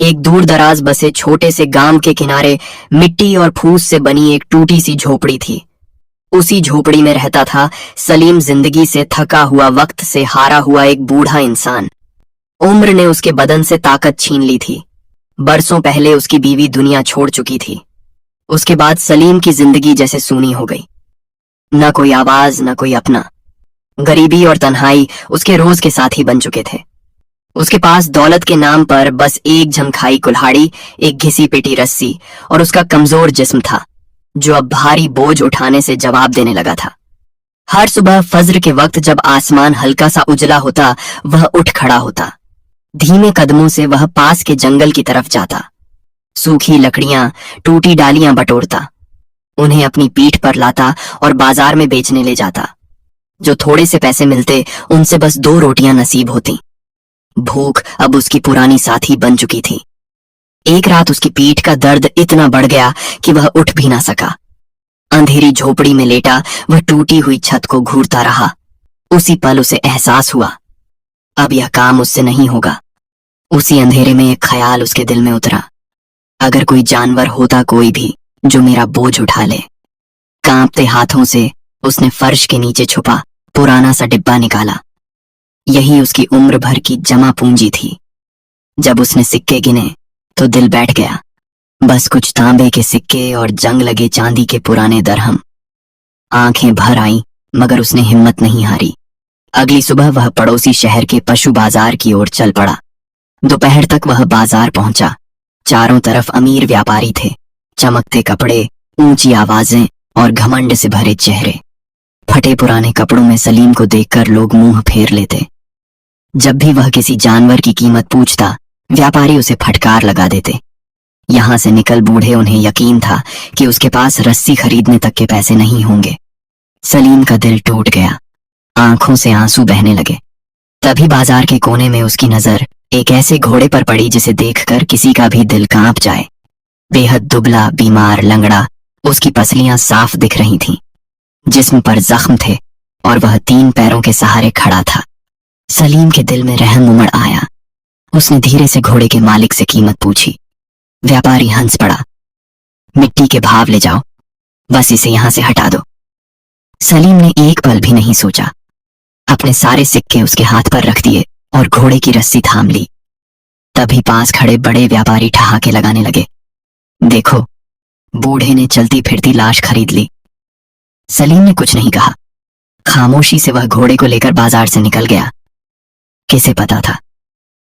एक दूर दराज बसे छोटे से गांव के किनारे मिट्टी और फूस से बनी एक टूटी सी झोपड़ी थी। उसी झोपड़ी में रहता था सलीम, जिंदगी से थका हुआ, वक्त से हारा हुआ एक बूढ़ा इंसान। उम्र ने उसके बदन से ताकत छीन ली थी। बरसों पहले उसकी बीवी दुनिया छोड़ चुकी थी। उसके बाद सलीम की जिंदगी जैसे सूनी हो गई। न कोई आवाज, न कोई अपना। गरीबी और तन्हाई उसके रोज के साथी बन चुके थे। उसके पास दौलत के नाम पर बस एक झमखाई कुल्हाड़ी, एक घिसी पिटी रस्सी और उसका कमजोर जिस्म था, जो अब भारी बोझ उठाने से जवाब देने लगा था। हर सुबह फज्र के वक्त जब आसमान हल्का सा उजला होता, वह उठ खड़ा होता। धीमे कदमों से वह पास के जंगल की तरफ जाता। सूखी लकड़ियां, टूटी डालियां बटोरता, उन्हें अपनी पीठ पर लाता और बाजार में बेचने ले जाता। जो थोड़े से पैसे मिलते, उनसे बस 2 रोटियां नसीब होती। भूख अब उसकी पुरानी साथी बन चुकी थी। एक रात उसकी पीठ का दर्द इतना बढ़ गया कि वह उठ भी ना सका। अंधेरी झोपड़ी में लेटा वह टूटी हुई छत को घूरता रहा। उसी पल उसे एहसास हुआ, अब यह काम उससे नहीं होगा। उसी अंधेरे में एक ख्याल उसके दिल में उतरा, अगर कोई जानवर होता, कोई भी, जो मेरा बोझ उठा ले। कांपते हाथों से उसने फर्श के नीचे छुपा पुराना सा डिब्बा निकाला। यही उसकी उम्र भर की जमा पूंजी थी। जब उसने सिक्के गिने तो दिल बैठ गया। बस कुछ तांबे के सिक्के और जंग लगे चांदी के पुराने दरहम। आंखें भर आईं, मगर उसने हिम्मत नहीं हारी। अगली सुबह वह पड़ोसी शहर के पशु बाजार की ओर चल पड़ा। दोपहर तक वह बाजार पहुंचा। चारों तरफ अमीर व्यापारी थे, चमकते कपड़े, ऊंची आवाजें और घमंड से भरे चेहरे। फटे पुराने कपड़ों में सलीम को देखकर लोग मुंह फेर लेते। जब भी वह किसी जानवर की कीमत पूछता, व्यापारी उसे फटकार लगा देते। यहां से निकल बूढ़े, उन्हें यकीन था कि उसके पास रस्सी खरीदने तक के पैसे नहीं होंगे। सलीम का दिल टूट गया, आंखों से आंसू बहने लगे। तभी बाजार के कोने में उसकी नजर एक ऐसे घोड़े पर पड़ी जिसे देखकर किसी का भी दिल कांप जाए। बेहद दुबला, बीमार, लंगड़ा, उसकी पसलियां साफ दिख रही थीं। जिस्म पर जख्म थे और वह 3 पैरों के सहारे खड़ा था। सलीम के दिल में रहम उमड़ आया। उसने धीरे से घोड़े के मालिक से कीमत पूछी। व्यापारी हंस पड़ा, मिट्टी के भाव ले जाओ, बस इसे यहां से हटा दो। सलीम ने एक पल भी नहीं सोचा, अपने सारे सिक्के उसके हाथ पर रख दिए और घोड़े की रस्सी थाम ली। तभी पास खड़े बड़े व्यापारी ठहाके लगाने लगे। देखो, बूढ़े ने चलती फिरती लाश खरीद ली। सलीम ने कुछ नहीं कहा। खामोशी से वह घोड़े को लेकर बाजार से निकल गया। किसे पता था,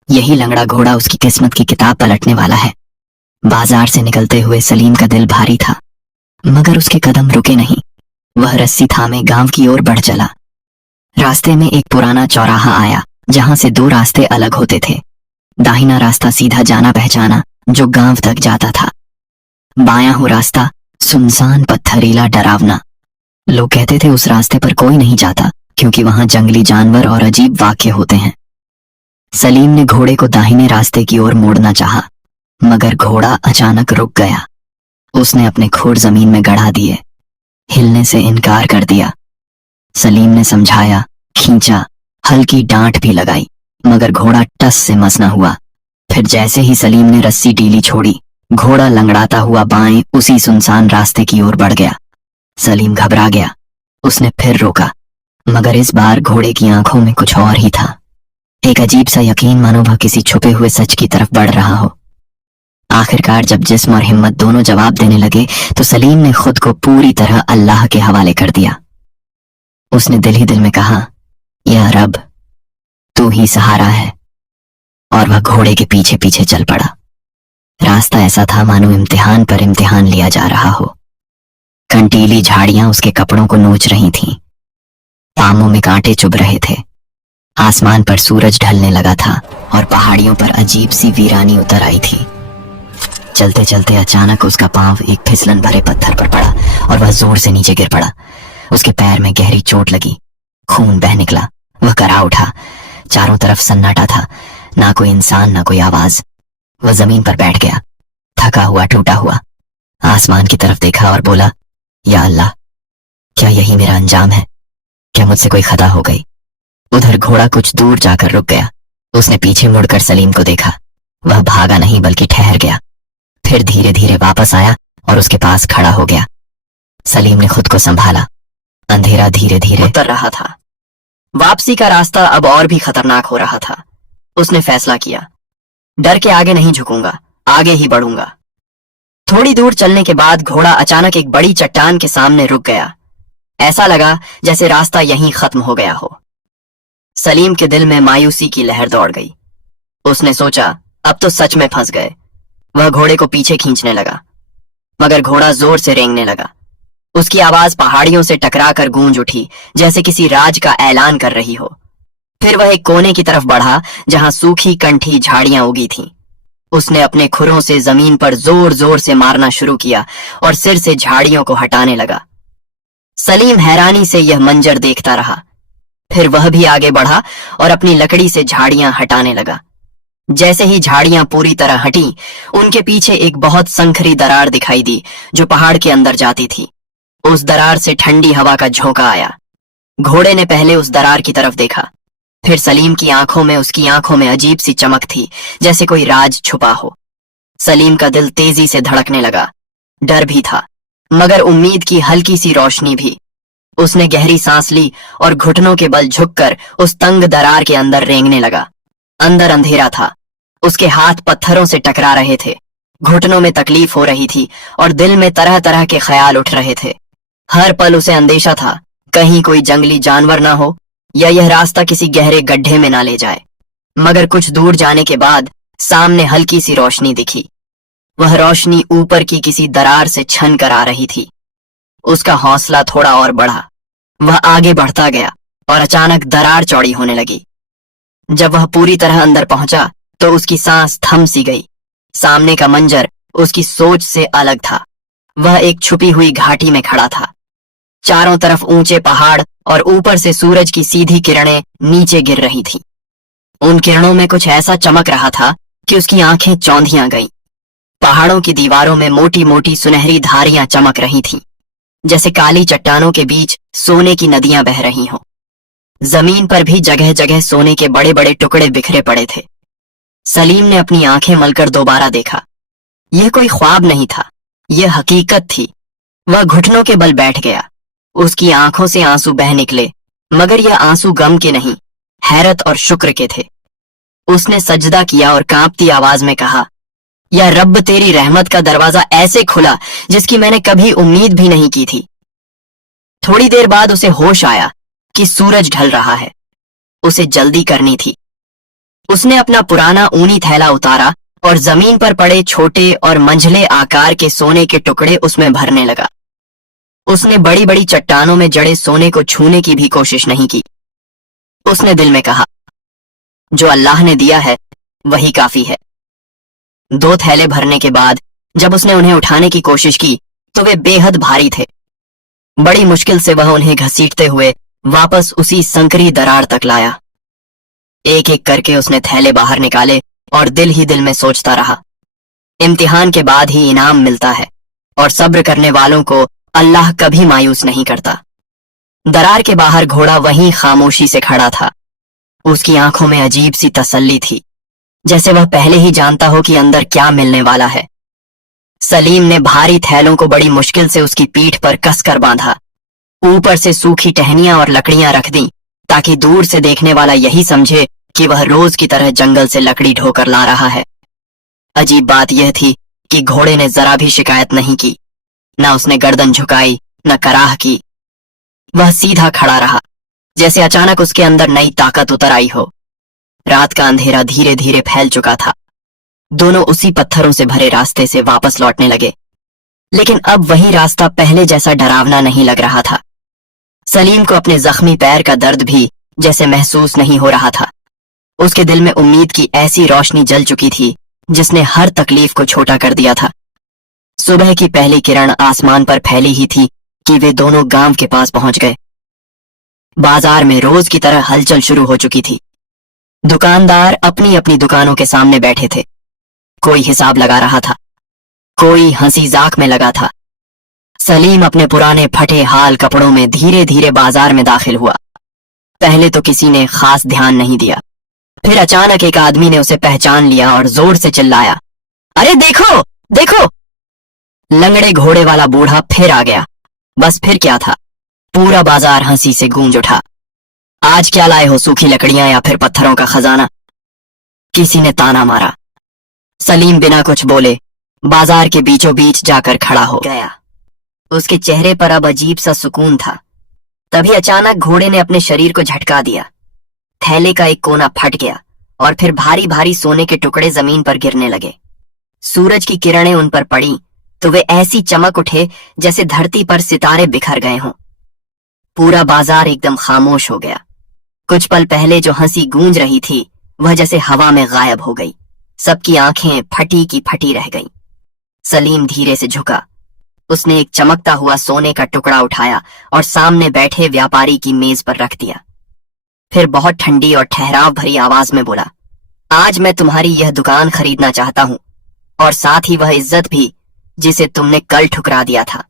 यही लंगड़ा घोड़ा उसकी किस्मत की किताब पलटने वाला है। बाजार से निकलते हुए सलीम का दिल भारी था, मगर उसके कदम रुके नहीं। वह रस्सी थामे गांव की ओर बढ़ चला। रास्ते में एक पुराना चौराहा आया, जहां से 2 रास्ते अलग होते थे। दाहिना रास्ता सीधा जाना पहचाना, जो गांव तक जाता था। बायां हो रास्ता सुनसान, पत्थरीला, डरावना। लोग कहते थे उस रास्ते पर कोई नहीं जाता, क्योंकि वहां जंगली जानवर और अजीब वाक्य होते हैं। सलीम ने घोड़े को दाहिने रास्ते की ओर मोड़ना चाहा, मगर घोड़ा अचानक रुक गया। उसने अपने खुर जमीन में गड़ा दिए, हिलने से इनकार कर दिया। सलीम ने समझाया, खींचा, हल्की डांट भी लगाई, मगर घोड़ा टस से मस न हुआ। फिर जैसे ही सलीम ने रस्सी ढीली छोड़ी, घोड़ा लंगड़ाता हुआ बाएं उसी सुनसान रास्ते की ओर बढ़ गया। सलीम घबरा गया। उसने फिर रोका, मगर इस बार घोड़े की आंखों में कुछ और ही था। एक अजीब सा यकीन, मानो वह किसी छुपे हुए सच की तरफ बढ़ रहा हो। आखिरकार जब जिस्म और हिम्मत दोनों जवाब देने लगे, तो सलीम ने खुद को पूरी तरह अल्लाह के हवाले कर दिया। उसने दिल ही दिल में कहा, या रब, तू ही सहारा है। और वह घोड़े के पीछे पीछे चल पड़ा। रास्ता ऐसा था मानो इम्तिहान पर इम्तिहान लिया जा रहा हो। कंटीली झाड़ियां उसके कपड़ों को नोच रही थीं। पामों में कांटे चुभ रहे थे। आसमान पर सूरज ढलने लगा था और पहाड़ियों पर अजीब सी वीरानी उतर आई थी। चलते चलते अचानक उसका पांव एक फिसलन भरे पत्थर पर पड़ा और वह जोर से नीचे गिर पड़ा। उसके पैर में गहरी चोट लगी, खून बह निकला। वह करा उठा। चारों तरफ सन्नाटा था, ना कोई इंसान, ना कोई आवाज। वह जमीन पर बैठ गया, थका हुआ, टूटा हुआ। आसमान की तरफ देखा और बोला, या अल्लाह, क्या यही मेरा अंजाम है? क्या मुझसे कोई खता हो गई? उधर घोड़ा कुछ दूर जाकर रुक गया। उसने पीछे मुड़कर सलीम को देखा। वह भागा नहीं बल्कि ठहर गया, फिर धीरे धीरे वापस आया और उसके पास खड़ा हो गया। सलीम ने खुद को संभाला। अंधेरा धीरे धीरे उतर रहा था। वापसी का रास्ता अब और भी खतरनाक हो रहा था। उसने फैसला किया, डर के आगे नहीं झुकूंगा, आगे ही बढ़ूंगा। थोड़ी दूर चलने के बाद घोड़ा अचानक एक बड़ी चट्टान के सामने रुक गया। ऐसा लगा जैसे रास्ता यहीं खत्म हो गया हो। सलीम के दिल में मायूसी की लहर दौड़ गई। उसने सोचा, अब तो सच में फंस गए। वह घोड़े को पीछे खींचने लगा, मगर घोड़ा जोर से रेंगने लगा। उसकी आवाज पहाड़ियों से टकराकर गूंज उठी, जैसे किसी राज का ऐलान कर रही हो। फिर वह एक कोने की तरफ बढ़ा जहां सूखी कंठी झाड़ियां उगी थीं। उसने अपने खुरों से जमीन पर जोर जोर से मारना शुरू किया और सिर से झाड़ियों को हटाने लगा। सलीम हैरानी से यह मंजर देखता रहा। फिर वह भी आगे बढ़ा और अपनी लकड़ी से झाड़ियां हटाने लगा। जैसे ही झाड़ियां पूरी तरह हटी, उनके पीछे एक बहुत संखरी दरार दिखाई दी जो पहाड़ के अंदर जाती थी। उस दरार से ठंडी हवा का झोंका आया। घोड़े ने पहले उस दरार की तरफ देखा, फिर सलीम की आंखों में उसकी आंखों में अजीब सी चमक थी, जैसे कोई राज छुपा हो। सलीम का दिल तेजी से धड़कने लगा। डर भी था, मगर उम्मीद की हल्की सी रोशनी भी। उसने गहरी सांस ली और घुटनों के बल झुककर उस तंग दरार के अंदर रेंगने लगा। अंदर अंधेरा था, उसके हाथ पत्थरों से टकरा रहे थे, घुटनों में तकलीफ हो रही थी और दिल में तरह तरह के ख्याल उठ रहे थे। हर पल उसे अंदेशा था, कहीं कोई जंगली जानवर ना हो या यह रास्ता किसी गहरे गड्ढे में ना ले जाए। मगर कुछ दूर जाने के बाद सामने हल्की सी रोशनी दिखी। वह रोशनी ऊपर की किसी दरार से छन कर आ रही थी। उसका हौसला थोड़ा और बढ़ा। वह आगे बढ़ता गया और अचानक दरार चौड़ी होने लगी। जब वह पूरी तरह अंदर पहुंचा तो उसकी सांस थम सी गई। सामने का मंजर उसकी सोच से अलग था। वह एक छुपी हुई घाटी में खड़ा था। चारों तरफ ऊंचे पहाड़ और ऊपर से सूरज की सीधी किरणें नीचे गिर रही थीं। उन किरणों में कुछ ऐसा चमक रहा था कि उसकी आंखें चौंधियां गईं। पहाड़ों की दीवारों में मोटी मोटी सुनहरी धारियां चमक रही थीं, जैसे काली चट्टानों के बीच सोने की नदियां बह रही हों। जमीन पर भी जगह जगह सोने के बड़े बड़े टुकड़े बिखरे पड़े थे। सलीम ने अपनी आंखें मलकर दोबारा देखा। यह कोई ख्वाब नहीं था, यह हकीकत थी। वह घुटनों के बल बैठ गया। उसकी आंखों से आंसू बह निकले, मगर यह आंसू गम के नहीं, हैरत और शुक्र के थे। उसने सजदा किया और कांपती आवाज में कहा, या रब, तेरी रहमत का दरवाजा ऐसे खुला जिसकी मैंने कभी उम्मीद भी नहीं की थी। थोड़ी देर बाद उसे होश आया कि सूरज ढल रहा है। उसे जल्दी करनी थी। उसने अपना पुराना ऊनी थैला उतारा और जमीन पर पड़े छोटे और मंझले आकार के सोने के टुकड़े उसमें भरने लगा। उसने बड़ी बड़ी चट्टानों में जड़े सोने को छूने की भी कोशिश नहीं की। उसने दिल में कहा, जो अल्लाह ने दिया है वही काफी है। 2 थैले भरने के बाद जब उसने उन्हें उठाने की कोशिश की तो वे बेहद भारी थे। बड़ी मुश्किल से वह उन्हें घसीटते हुए वापस उसी संकरी दरार तक लाया। एक एक करके उसने थैले बाहर निकाले और दिल ही दिल में सोचता रहा, इम्तिहान के बाद ही इनाम मिलता है और सब्र करने वालों को अल्लाह कभी मायूस नहीं करता। दरार के बाहर घोड़ा वहीं खामोशी से खड़ा था। उसकी आंखों में अजीब सी तसल्ली थी, जैसे वह पहले ही जानता हो कि अंदर क्या मिलने वाला है। सलीम ने भारी थैलों को बड़ी मुश्किल से उसकी पीठ पर कसकर बांधा। ऊपर से सूखी टहनियां और लकड़ियां रख दी ताकि दूर से देखने वाला यही समझे कि वह रोज की तरह जंगल से लकड़ी ढोकर ला रहा है। अजीब बात यह थी कि घोड़े ने जरा भी शिकायत नहीं की, न उसने गर्दन झुकाई, न कराह की। वह सीधा खड़ा रहा, जैसे अचानक उसके अंदर नई ताकत उतर आई हो। रात का अंधेरा धीरे धीरे फैल चुका था। दोनों उसी पत्थरों से भरे रास्ते से वापस लौटने लगे, लेकिन अब वही रास्ता पहले जैसा डरावना नहीं लग रहा था। सलीम को अपने जख्मी पैर का दर्द भी जैसे महसूस नहीं हो रहा था। उसके दिल में उम्मीद की ऐसी रोशनी जल चुकी थी जिसने हर तकलीफ को छोटा कर दिया था। सुबह की पहली किरण आसमान पर फैली ही थी कि वे दोनों गांव के पास पहुंच गए। बाजार में रोज की तरह हलचल शुरू हो चुकी थी। दुकानदार अपनी अपनी दुकानों के सामने बैठे थे। कोई हिसाब लगा रहा था, कोई हंसी जाक में लगा था। सलीम अपने पुराने फटे हाल कपड़ों में धीरे धीरे बाजार में दाखिल हुआ। पहले तो किसी ने खास ध्यान नहीं दिया, फिर अचानक एक आदमी ने उसे पहचान लिया और जोर से चिल्लाया, अरे देखो देखो। लंगड़े घोड़े वाला बूढ़ा फिर आ गया। बस फिर क्या था, पूरा बाजार हंसी से गूंज उठा। आज क्या लाए हो, सूखी लकड़ियां या फिर पत्थरों का खजाना? किसी ने ताना मारा। सलीम बिना कुछ बोले बाजार के बीचों बीच जाकर खड़ा हो गया। उसके चेहरे पर अब अजीब सा सुकून था। तभी अचानक घोड़े ने अपने शरीर को झटका दिया। थैले का एक कोना फट गया और फिर भारी भारी सोने के टुकड़े जमीन पर गिरने लगे। सूरज की किरणें उन पर पड़ी तो वे ऐसी चमक उठे जैसे धरती पर सितारे बिखर गए हों। पूरा बाजार एकदम खामोश हो गया। कुछ पल पहले जो हंसी गूंज रही थी वह जैसे हवा में गायब हो गई। सबकी आंखें फटी की फटी रह गईं। सलीम धीरे से झुका। उसने एक चमकता हुआ सोने का टुकड़ा उठाया और सामने बैठे व्यापारी की मेज पर रख दिया। फिर बहुत ठंडी और ठहराव भरी आवाज में बोला, आज मैं तुम्हारी यह दुकान खरीदना चाहता हूं और साथ ही वह इज्जत भी जिसे तुमने कल ठुकरा दिया था।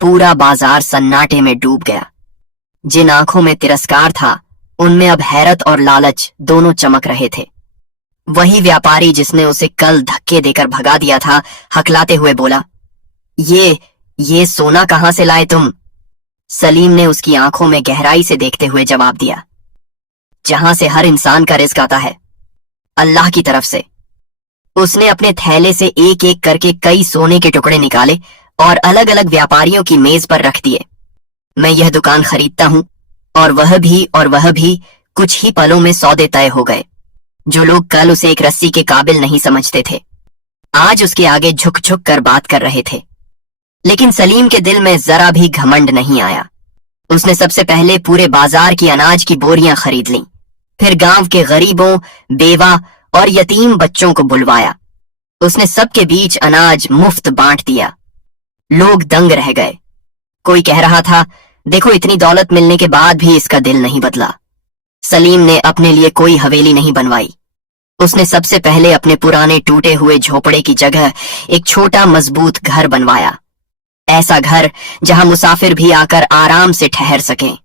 पूरा बाजार सन्नाटे में डूब गया। जिन आंखों में तिरस्कार था उनमें अब हैरत और लालच दोनों चमक रहे थे। वही व्यापारी जिसने उसे कल धक्के देकर भगा दिया था हकलाते हुए बोला, ये सोना कहां से लाए तुम? सलीम ने उसकी आंखों में गहराई से देखते हुए जवाब दिया, जहां से हर इंसान का रिस्क आता है, अल्लाह की तरफ से। उसने अपने थैले से एक एक करके कई सोने के टुकड़े निकाले और अलग अलग व्यापारियों की मेज पर रख दिए। मैं यह दुकान खरीदता हूं और वह भी कुछ ही पलों में सौदे तय हो गए। जो लोग कल उसे एक रस्सी के काबिल नहीं समझते थे आज उसके आगे झुक झुक कर बात कर रहे थे। लेकिन सलीम के दिल में जरा भी घमंड नहीं आया। उसने सबसे पहले पूरे बाजार की अनाज की बोरियां खरीद लीं, फिर गांव के गरीबों, बेवा और यतीम बच्चों को बुलवाया। उसने सबके बीच अनाज मुफ्त बांट दिया। लोग दंग रह गए। कोई कह रहा था, देखो इतनी दौलत मिलने के बाद भी इसका दिल नहीं बदला। सलीम ने अपने लिए कोई हवेली नहीं बनवाई। उसने सबसे पहले अपने पुराने टूटे हुए झोपड़े की जगह एक छोटा मजबूत घर बनवाया। ऐसा घर जहां मुसाफिर भी आकर आराम से ठहर सकें।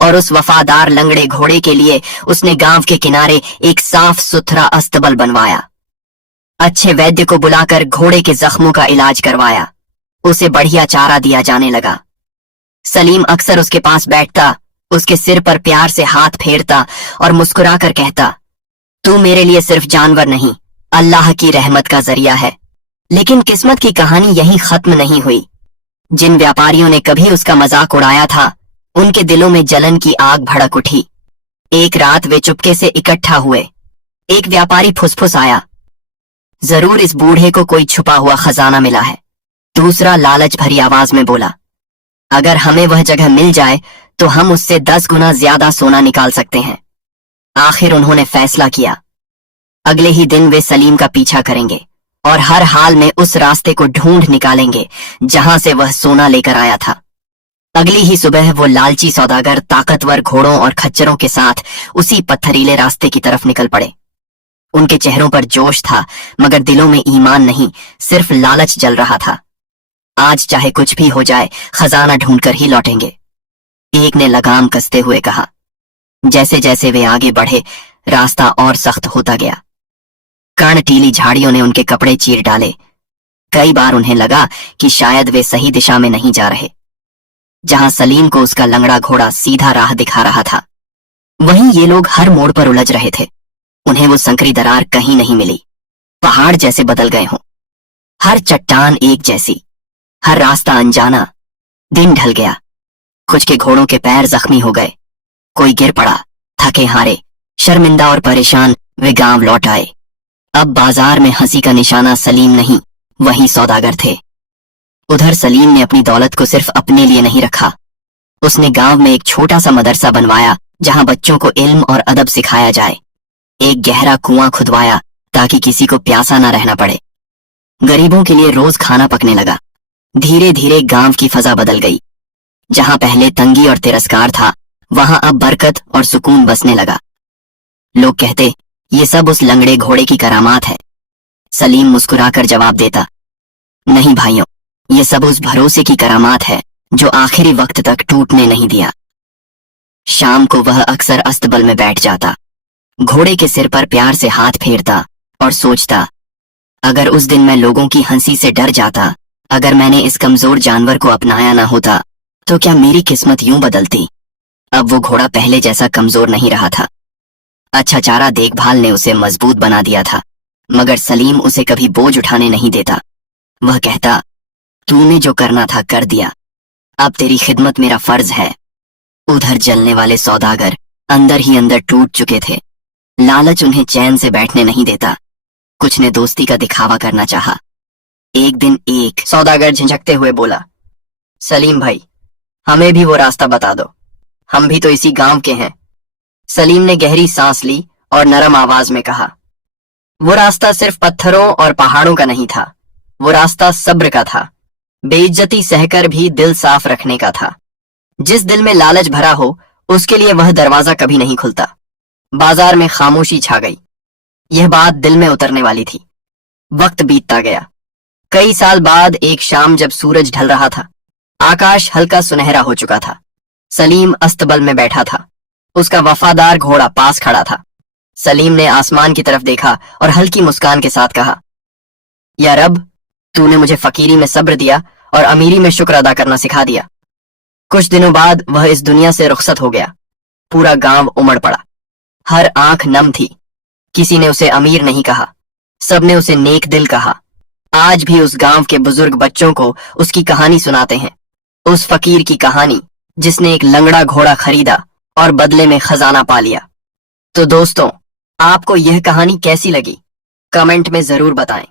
और उस वफादार लंगड़े घोड़े के लिए उसने गांव के किनारे एक साफ सुथरा अस्तबल बनवाया। अच्छे वैद्य को बुलाकर घोड़े के जख्मों का इलाज करवाया। उसे बढ़िया चारा दिया जाने लगा। सलीम अक्सर उसके पास बैठता, उसके सिर पर प्यार से हाथ फेरता और मुस्कुराकर कहता, तू मेरे लिए सिर्फ जानवर नहीं, अल्लाह की रहमत का जरिया है। लेकिन किस्मत की कहानी यहीं खत्म नहीं हुई। जिन व्यापारियों ने कभी उसका मजाक उड़ाया था उनके दिलों में जलन की आग भड़क उठी। एक रात वे चुपके से इकट्ठा हुए। एक व्यापारी फुसफुस आया, जरूर इस बूढ़े को कोई छुपा हुआ खजाना मिला है। दूसरा लालच भरी आवाज में बोला, अगर हमें वह जगह मिल जाए तो हम उससे 10 गुना ज्यादा सोना निकाल सकते हैं। आखिर उन्होंने फैसला किया। अगले ही दिन वे सलीम का पीछा करेंगे और हर हाल में उस रास्ते को ढूंढ निकालेंगे जहां से वह सोना लेकर आया था। अगली ही सुबह वो लालची सौदागर ताकतवर घोड़ों और खच्चरों के साथ उसी पत्थरीले रास्ते की तरफ निकल पड़े। उनके चेहरों पर जोश था मगर दिलों में ईमान नहीं, सिर्फ लालच जल रहा था। आज चाहे कुछ भी हो जाए खजाना ढूंढकर ही लौटेंगे। एक ने लगाम कसते हुए कहा। जैसे जैसे वे आगे बढ़े रास्ता और सख्त होता गया। कर्णटीली झाड़ियों ने उनके कपड़े चीर डाले। कई बार उन्हें लगा कि शायद वे सही दिशा में नहीं जा रहे। जहां सलीम को उसका लंगड़ा घोड़ा सीधा राह दिखा रहा था वहीं ये लोग हर मोड़ पर उलझ रहे थे। उन्हें वो संकरी दरार कहीं नहीं मिली। पहाड़ जैसे बदल गए हों, हर चट्टान एक जैसी, हर रास्ता अनजाना। दिन ढल गया। कुछ के घोड़ों के पैर जख्मी हो गए, कोई गिर पड़ा। थके हारे, शर्मिंदा और परेशान वे गांव लौट आए। अब बाजार में हंसी का निशाना सलीम नहीं, वही सौदागर थे। उधर सलीम ने अपनी दौलत को सिर्फ अपने लिए नहीं रखा। उसने गांव में एक छोटा सा मदरसा बनवाया जहां बच्चों को इल्म और अदब सिखाया जाए। एक गहरा कुआं खुदवाया ताकि किसी को प्यासा न रहना पड़े। गरीबों के लिए रोज खाना पकने लगा। धीरे धीरे गांव की फजा बदल गई। जहां पहले तंगी और तिरस्कार था वहां अब बरकत और सुकून बसने लगा। लोग कहते, ये सब उस लंगड़े घोड़े की करामात है। सलीम मुस्कुराकर जवाब देता, नहीं भाइयों, ये सब उस भरोसे की करामात है जो आखिरी वक्त तक टूटने नहीं दिया। शाम को वह अक्सर अस्तबल में बैठ जाता। घोड़े के सिर पर प्यार से हाथ फेरता और सोचता, अगर उस दिन मैं लोगों की हंसी से डर जाता, अगर मैंने इस कमजोर जानवर को अपनाया ना होता, तो क्या मेरी किस्मत यूं बदलती। अब वो घोड़ा पहले जैसा कमजोर नहीं रहा था। अच्छा चारा देखभाल ने उसे मजबूत बना दिया था, मगर सलीम उसे कभी बोझ उठाने नहीं देता। वह कहता, तूने जो करना था कर दिया, अब तेरी खिदमत मेरा फर्ज है। उधर जलने वाले सौदागर अंदर ही अंदर टूट चुके थे। लालच उन्हें चैन से बैठने नहीं देता। कुछ ने दोस्ती का दिखावा करना चाहा। एक दिन एक सौदागर झिझकते हुए बोला, सलीम भाई, हमें भी वो रास्ता बता दो, हम भी तो इसी गांव के हैं। सलीम ने गहरी सांस ली और नरम आवाज में कहा, वो रास्ता सिर्फ पत्थरों और पहाड़ों का नहीं था, वो रास्ता सब्र का था, बेइज्जती सहकर भी दिल साफ रखने का था। जिस दिल में लालच भरा हो, उसके लिए वह दरवाजा कभी नहीं खुलता। बाजार में खामोशी छा गई। यह बात दिल में उतरने वाली थी। वक्त बीतता गया। कई साल बाद एक शाम जब सूरज ढल रहा था, आकाश हल्का सुनहरा हो चुका था। सलीम अस्तबल में बैठा था। उसका वफादार घोड़ा पास खड़ा था। सलीम ने आसमान की तरफ देखा और हल्की मुस्कान के साथ कहा, या रब, तूने मुझे फकीरी में सब्र दिया और अमीरी में शुक्र अदा करना सिखा दिया। कुछ दिनों बाद वह इस दुनिया से रुखसत हो गया। पूरा गांव उमड़ पड़ा। हर आंख नम थी। किसी ने उसे अमीर नहीं कहा, सबने उसे नेक दिल कहा। आज भी उस गांव के बुजुर्ग बच्चों को उसकी कहानी सुनाते हैं, उस फकीर की कहानी जिसने एक लंगड़ा घोड़ा खरीदा और बदले में खजाना पा लिया। तो दोस्तों, आपको यह कहानी कैसी लगी, कमेंट में जरूर बताएं।